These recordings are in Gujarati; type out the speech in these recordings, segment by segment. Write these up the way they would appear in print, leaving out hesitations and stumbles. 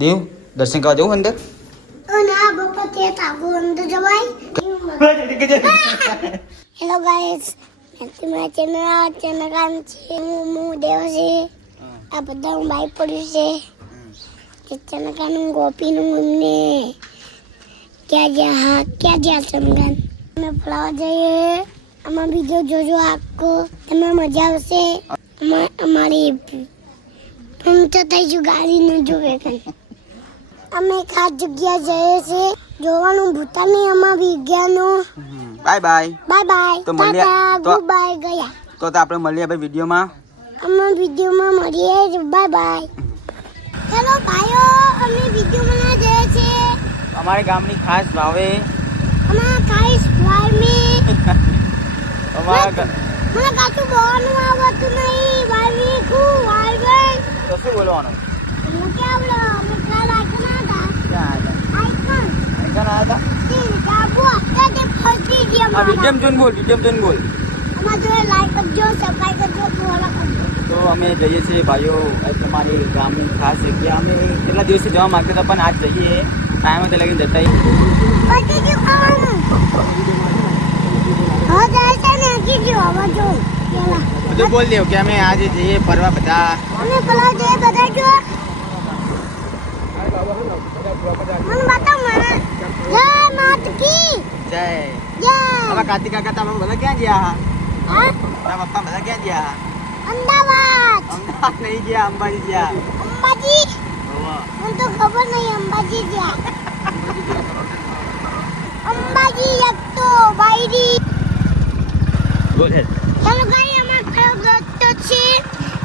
દેવ દર્શન કરવા જવું અંદર? ના બાપા તે તાગો અંદર જવાય. હેલો ગાઈસ, મેં ચેનલ કામ છે હું દેવ છે. આ બધા હું બાઈક પડ્યું છે ચેનલ કામ ગોપીનું એમને ક્યાં જ્યાં ચમગાન અમે ફળવા જઈએ. આમાં વિડીયો જોજો આખો, તમને મજા આવશે. અમારી પંચર થઈ ગયું ગાડી ન જોવે કઈ. અમે ખાસ જગ્યા જઈએ છીએ જોવાનું ભૂતા નહીં અમારા વિજ્ઞાનનું. Bye bye. Bye bye. તો મળીએ ગુડ બાય ગયા. તો આપણે મળીએ ભાઈ વિડીયોમાં. અમે વિડીયોમાં મળીએ. Bye bye. હેલો ભાઈઓ, અમે વિડીયોમાં જઈએ છીએ. અમારે ગામની ખાસ ભાવે અમારા ખાસ વાયમી અમારા મને કાચું બોલવાનું આવતું નહીં. વાયમી ખૂબ વાયમી તો શું બોલવાનું? હું કે આવડે અમે કાલ આઈકન હતા. આઈકન આવ્યા હતા. જાબુ આખા તે ફસી ગયા. આ વિડીયો જોઈને બોલ, વિડીયો જોઈને બોલ. અમાર જો લાઈક કરજો, સબસ્ક્રાઇબ કરજો, ફોલો કરજો. તો અમે જઈએ છીએ ભાઈઓ તમારી ગામની ખાસ જગ્યા. અમે કેટલા દિવસે જવા માંગતા હતા પણ આજ જઈએ. ટાઈમ હતો લગીને જતા પતી ગયું ખાવાનું. હા જાય છે ને હજી જો હવે જો પેલા બધું બોલ દેવ કે અમે આજે જઈએ ફરવા બધા. અમે પેલા જે બધા જો મને બતાવ મને. જય માતકી જય. જય. હવે કાર્તિક કાકા તમે બધા ક્યાં ગયા? હા તારા પપ્પા બધા ક્યાં ગયા? અમદાવાદ. અમદાવાદ નહીં ગયા, અંબાજી ગયા. અંબાજી મને તો ખબર નહીં અંબાજી ગયા. અંબાજી એક તો બાયડી. બોલ હે. ચાલો ગાઈ અમાર ખરો દોસ્તો છે.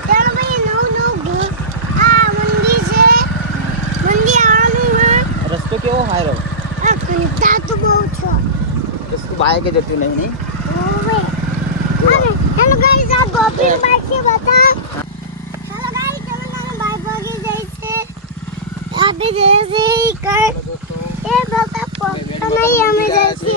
ચાલો ભાઈ નવું આ મંદિર છે. મંદિર આવવાનું હા. રસ્તો કેવો હારો? આ કંટા તો બહુ છો. બાઈક જતી નહીં. ઓવે અરે હેલો ગાઈસ, આ ગોપી બાઈક છે બતા. ચાલો ગાઈસ, તમે નાના બાઈક વાગી જાય છે. આપે જઈએ છે કર એ બાપા પોતા નહીં અમે જાય છે.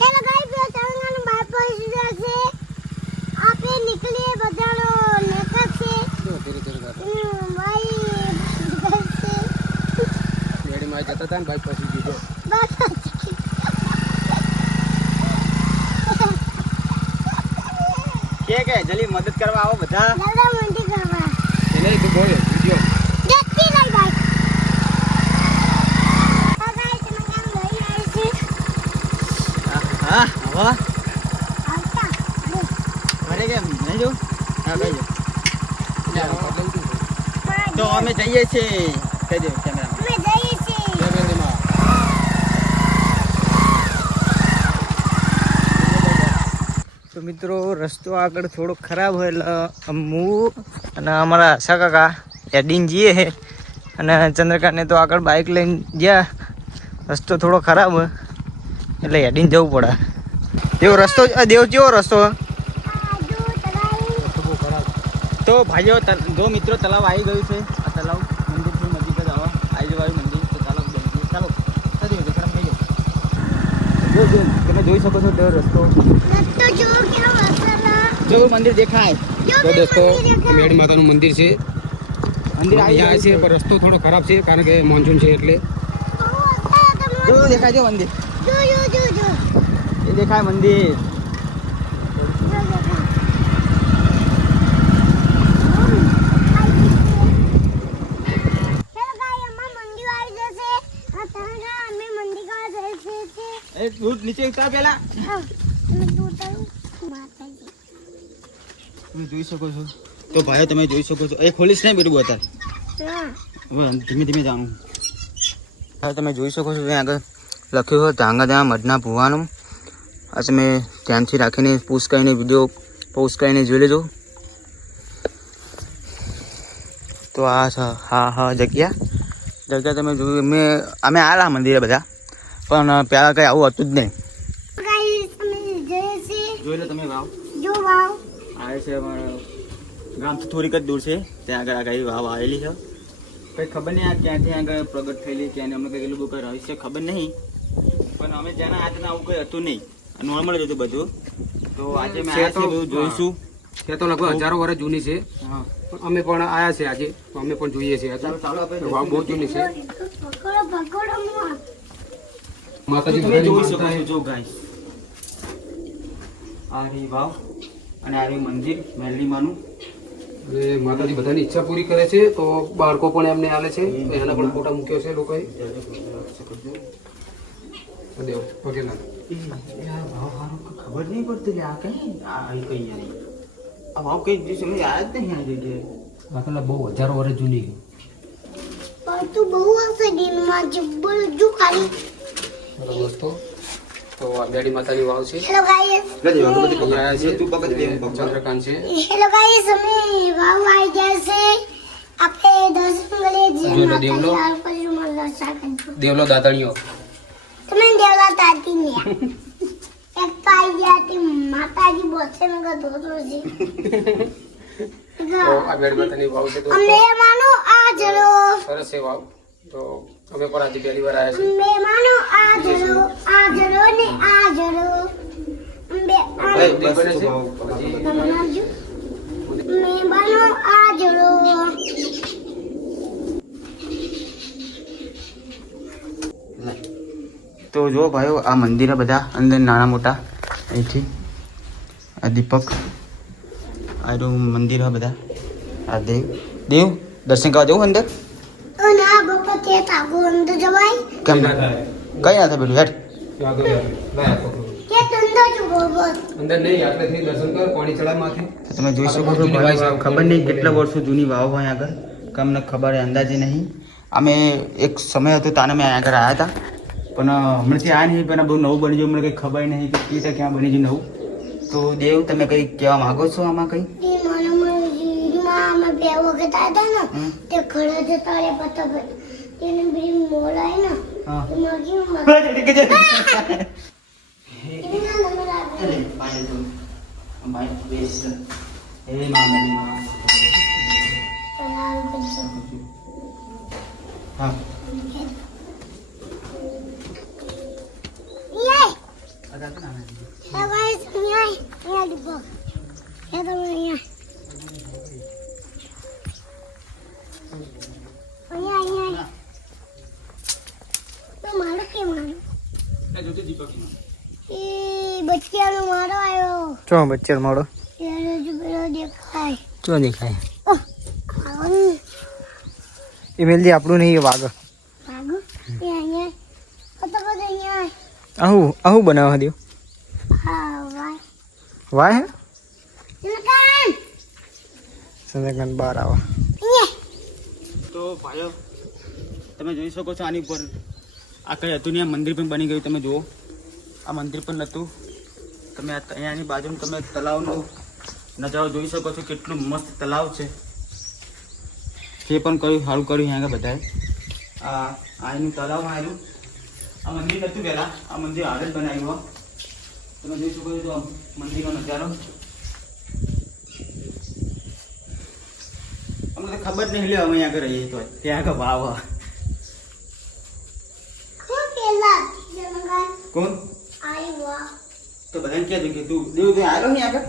હેલો ગાઈસ, તમે નાના બાઈક વાગી જાય છે. આપે નીકળીએ બધાનો નેતા છે. ભાઈ જતા હતા ને બાઈક પછી દીધો. કે જલ્દી મદદ કરવા આવો બધા. દાદા મંડી કરવા એને તું બોલ વિડિયો. જલ્દી લઈ ભાઈ. આ ગાઈસ તમે કેમ લઈ આવી છે? હા હવે આવતા ઘરે કેમ નહીં જો? હા ભાઈ તો અમે જઈએ છીએ. કહી દો કેમેરા. અમે જઈએ છીએ. તો મિત્રો રસ્તો આગળ થોડો ખરાબ હોય એટલે હું અને અમારા આશા કાકા એડિંગ જઈએ છે અને ચંદ્રકાંતને તો આગળ બાઇક લઈને ગયા. રસ્તો થોડો ખરાબ હોય એટલે એડિંગ જવું પડે. તેવો રસ્તો દેવ કેવો રસ્તો? આ જો તરાઈ તો ભાઈઓ જો મિત્રો તલાવ આવી ગયું છે. આ તલાવ મંદિરથી નજીક જ આવો આજુબાજુ મંદિર તો ચાલો ચાલો તમે જોઈ શકો છો તે રસ્તો. રસ્તો જો કેવો વસલા. જો મંદિર દેખાય. જો દોસ્તો મેડી માતાનું મંદિર છે. મંદિર આવી અહીંયા છે પણ રસ્તો થોડો ખરાબ છે કારણ કે મોન્સૂન છે એટલે. જો દેખાય છે મંદિર. જો એ દેખાય મંદિર. એ દૂધ નીચે ઉતાર પેલા. તમે જોઈ શકો છો. તો ભાઈઓ તમે જોઈ શકો છો. એ ખોલીશ નહીં બધું બતા. હવે ધીમે ધીમે જાણું. હવે તમે જોઈ શકો છો ત્યાં આગળ લખ્યું હોય ધાંગા ત્યાં મધના ભૂવાનું. આ તમે ધ્યાનથી રાખીને પોસ્ટ કરીને વિડીયો પોસ્ટ કરીને જોઈ લેજો. તો આ છે હા જગ્યા તમે જોયું. અમે આવેલા મંદિરે બધા પણ પહેલાં કંઈ આવું હતું જ નહીં. જોઈ લો તમે વાવ. આવે છે અમારા ગામથી થોડીક જ દૂર છે. ત્યાં આગળ આ કઈ વાવ આવેલી છે. કંઈ ખબર નહીં આ ક્યાંથી આગળ પ્રગટ થયેલી ક્યાં અમને કંઈ એટલું બધું રહસ્ય ખબર નહીં. પણ અમે જ્યાં આજના આવું કંઈ હતું નહીં. નોર્મલ જ હતું બધું. તો આજે મેં આવ્યા છીએ બધું જોઈશું. તે તો લગભગ હજારો વર્ષ જૂની છે. હા પણ અમે પણ આયા છે આજે, તો અમે પણ જોઈએ છીએ આજે. ચાલો આપણે વાવ બહુ જૂની છે. પકડો પકડો મોં. માતાજી તમે બધાની જોઈ શકો માનતા છો જો ગાઈસ, આ રહી વાવ અને આ રહ્યું મંદિર મેરડીમાનું. અને માતાજી બધાની ઈચ્છા પૂરી કરે છે, તો બાળકો પણ એમને આલે છે. એના પણ ફોટા મૂક્યો છે લોકોએ. દેવ પગે લાગે. યાર ભાવ હારો ખબર નહીં પડતી આ કઈ આ કઈ નહીં આ ભાવ કઈ દિવસે મને યાદ જ નહીં આ જગ્યાએ. આ બહુ હજારો વર્ષ જૂની. પણ તું બહુ હશે દિનમાં જબ્બર જો ખાલી. બરાબર દોસ્તો, તો આ બેડી માતાની વાવ છે. Hello guys. અહીંયા આયા છે. તું પકડ દે, હું પકડ. ચંદ્રકાંત છે. હેલો ગાઈસ, અમે વાવ આવી ગયા છે. આપણે દર્શન કરીએ જે જો લો દેવલો. માતાજી પછી મને સાકન. દેવલો દાતણીઓ. તમે દેવલા તાતી ને એક તો આવી ગયા તે માતાજી બોસે ને ધોતો છે. તો આ બેડી માતાની વાવ છે દોસ્તો. અમે માનો આ જરો. સરસ છે વાવ. તો અમે પણ આજે પહેલી વાર આવ્યા છીએ. અમે માનો આ જરો ને આ જરો. અમે ભાઈ, તે બને છે. બનાવજો. અમે માનો આ જરો. તો જો ભાઈઓ આ મંદિર બધા અંદર નાના મોટા અહીંથી આ દીપક આ રહ્યું મંદિર હે બધા આ દેવ દર્શન કરવા જવું અંદર ના બાપા તે તાગો અંદર જવાય કેમ કઈ ના થાય બેઠું હેઠ આગળ યાર. લાય આ પકડો. કે અંદર જો બાબા અંદર નહીં, આટલેથી દર્શન કર, પાણી ચડાવ માથે. તમે જોઈ શકો છો ભાઈ, ખબર નહીં કેટલા વર્ષો જૂની વાવ હોય આગળ કે અમને ખબર અંદાજે નહીં. અમે એક સમય હતો તાને મેં આગળ આવ્યા હતા પણ હમણાંથી આ નહીં, પણ બહુ નવું બની ગયું, મને કંઈ ખબર નહીં કે કઈ રીતે ક્યાં બની ગયું નવું. તો દેવ તમે કંઈ કહેવા માંગો છો આમાં કંઈ? અમે બે વખત આવ્યા ને તે ઘરે જતા રે પતા તેને બી મોલાય ને હા તો માગી હા બચ્ચાનો મારો આવ્યો ચો બચ્ચર મારો ત્યારે જ પેલો દેખાય ચો દેખાય આવો એ મેલજી આપણું નહીં વાગ ભાગો એ અહીંયા કતો અહીંયા આહું આહું બનાવવા દો હા વાય વાય હે ચલકાન સંદર્ભ બહાર આવા અહીંયા તો ભાઈઓ તમે જોઈ શકો છો આની ઉપર આ કંઈ હતું નહીં, આ મંદિર પણ બની ગયું. તમે જુઓ આ મંદિર પણ નહોતું. તમે અહીંયાની બાજુમાં તમે તલાવનો નજારો જોઈ શકો છો, કેટલું મસ્ત તલાવ છે. જે પણ કર્યું સારું કર્યું અહીંયા બધાએ. અહીંનું તલાવ આવ્યું. આ મંદિર નહોતું પહેલાં, આ મંદિર હાલ જ બનાવ્યું. તમે જોઈ શકો છો મંદિરનો નજારો. અમને તો ખબર નહીં લે અમે આગળ રહીએ તો ત્યાં આગળ વાવ કોણ પેલા ચલકાન કોણ આવ્યો તો બધાને કહેજો કે તું દેવ તું આવ્યો નહીં આગળ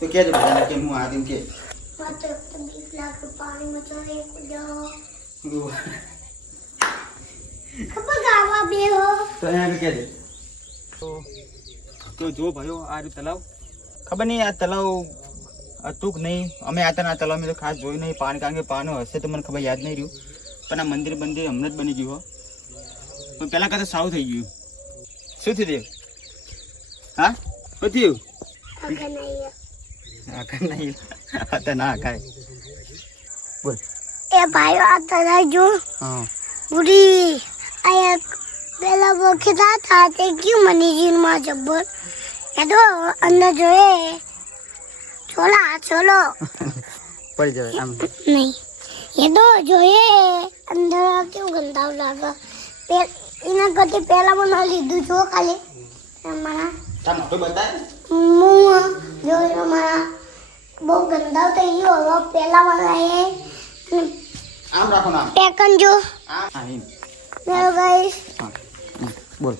તો કહેજો બધાને કે હું આ તેમ કે મત બીક લાગે પાણીમાં ચડે કૂદો ખબર ગાવા બે હો તો અહીંયા આગળ કહેજો. તો જો ભાઈઓ આ રહ્યું તલાવ. ખબર નહીં આ તલાવ હતું કે નહીં, અમે આ તલાવ મેં તો ખાસ જોયું નહીં પાણી, કારણ કે પાણી હશે તો મને ખબર યાદ નહીં રહ્યું. પણ આ મંદિર હમણાં જ બની ગયું હો, પણ પહેલાં કરતાં સારું થઈ ગયું. શું થયું દેવ? હા શું થયું? આગળ નહીં આખા નહીં હતા ના કાંઈ બોલ. એ ભાઈઓ આ તરાઈ જો હા પૂરી આ પેલા વખત હતા તે ક્યું મનીજીમાં જબ્બર એ તો અંદર જોઈએ ચોલો પડી જાય આમ. નહીં એ તો જોઈએ અંદર કેવું ગંદાવ લાગે એના કરતી પહેલા મને લીધું છો ખાલી મારા ચાલ મોટો બતાય. હું જોયું મારા બહુ ગંદાવ થઈ ગયો હવે પહેલા મને આમ રાખો ના પેકન જો આમ. હા એમ. હેલો ગાઈસ હા બોલ.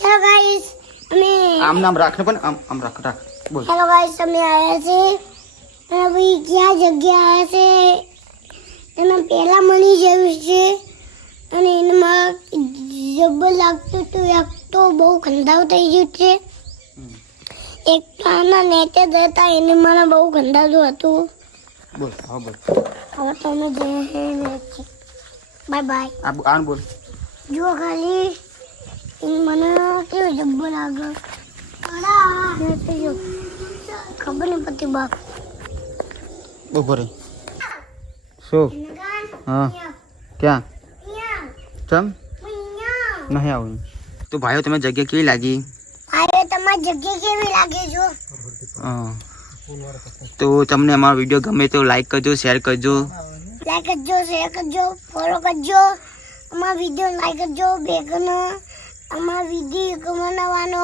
હેલો ગાઈસ અમે આમ નામ રાખ ને પણ આમ રાખ બોલ. હેલો ગાઈસ, અમે આવ્યા છે અને ભાઈ ક્યાં જગ્યા આવ્યા છે એમાં પહેલા મળી જવું છે અને એમાં જબર લાગતું હતું. એક તો બહુ ગંધાવ થઈ ગયું છે, એક તો આના નેચે જતા એને મને બહુ ગંધાતું હતું. બોલ હા બોલ. હવે તમે જે નેચે બાય બાય. આન બોલ. જો ખાલી મને કેવું જબ્બર લાગે. નેચે જો ખબર નહીં પડતી બાપ. બપોરે શું? હા ક્યાં? ચમ નહીં આવું. તો ભાઈઓ તમે જગ્યા કેવી લાગી? ભાઈ તમારી જગ્યા કેવી લાગે જો? હા તો તમને અમારો વિડીયો ગમે તો લાઈક કરજો, શેર કરજો. લાઈક કરજો, શેર કરજો, ફોલો કરજો. અમારા વિડીયો લાઈક કરજો. બેગનો અમારા વિડીયો બનાવવાનો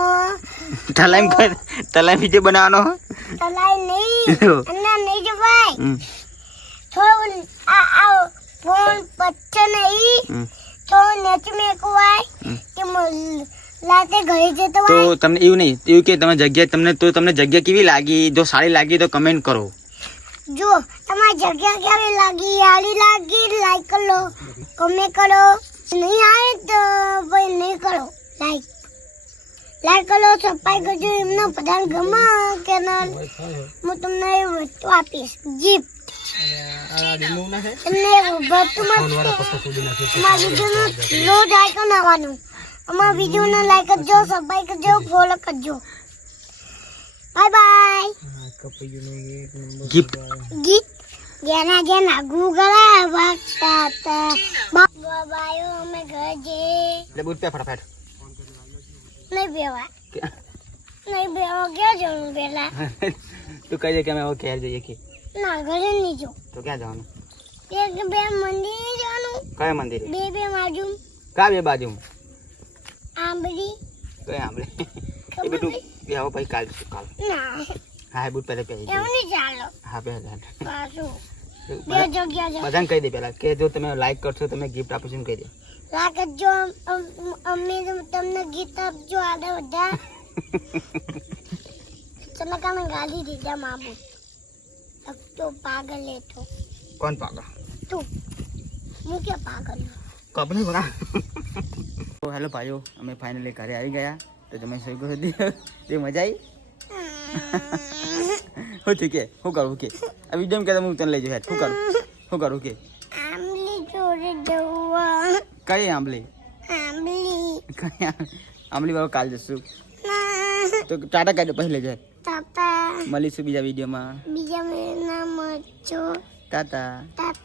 તલાઈ વિડીયો બનાવવાનો. તલાઈ નહીં અંદા નહીં જો ભાઈ. થોડું આ ફોન પચ્ચો નહીં તો નેચ મેં કવાય કે લાતે ઘરે જતો તો ભાઈ. તમને એવું નહીં એવું કે તમે જગ્યા તમને જગ્યા કેવી લાગી? જો સારી લાગી તો કમેન્ટ કરો. જો તમારી જગ્યા કેવી લાગી, સારી લાગી લાઈક કરો, કમેન્ટ કરો. નહીં આવે તો ભાઈ નહીં કરો લાઈક. લાઈક કરો, સબસ્ક્રાઇબ કરજો. એમનો પ્રધાન ગમે ચેનલ હું તમને એ વસ્તુ આપીશ ગિફ્ટ. તમને વસ્તુમાં અમારા વિડીયોનો રોજ આઈકોન આવવાનું. અમારા વિડીયોને લાઈક કરજો, સબસ્ક્રાઇબ કરજો, ફોલો કરજો. Bye bye. ગિફ્ટ ગીત જેના જેના ગૂગલા વાગતા હતા બાબાયો અમે ઘરે જે એટલે બૂટ પે ફટાફટ. નહીં બેવા નહીં બેવા ક્યાં જવાનું પેલા? તું કહી દે કે અમે હવે ઘેર જઈએ કે ના ઘરે નહીં જો. તો ક્યાં જવાનું? એક બે મંદિરે જવાનું. કયા મંદિરે? બે બાજુ કા બે બાજુ? આંબરી કયા આંબળે? એ ખબર બધું નહીં. એ હવે પછી કાલ જઈશું, કાલ. ના હા બૂટ પહેલા પહેરી એવું નહીં ચાલો હા પહેલા પાછું બે જગ્યા જાઓ. બધાને કહી દે પહેલા કે જો તમે લાઈક કરશો તમે ગિફ્ટ આપીશું એમ કહી દે. લાગજો અમે તમને ગીત આપજો આગળ બધા. તમે કામે ગાલી દીધા મામુ. अब तो पागल है तो કોણ પાગલ? तू હું કે પાગલ કપને બના. તો હેલો ભાઈઓ, અમે ફાઇનલી ઘરે આવી ગયા. તો તમે શું કરો તે મજા આવી? હું ઠીક છે શું કરું કે આ વિડીયો કે હું તને લઈ જાઉં. શું કરું કે આંબલી ચોરે જવા. કઈ આંબલી? આંબલી કઈ આંબલી વાળો કાલ જશું. ના તો ટાટા કાઢો પછી લઈ જાય. તાતા મળીશું બીજા વિડીયોમાં. બીજા મેં નામ છો ટાટા. તાતા.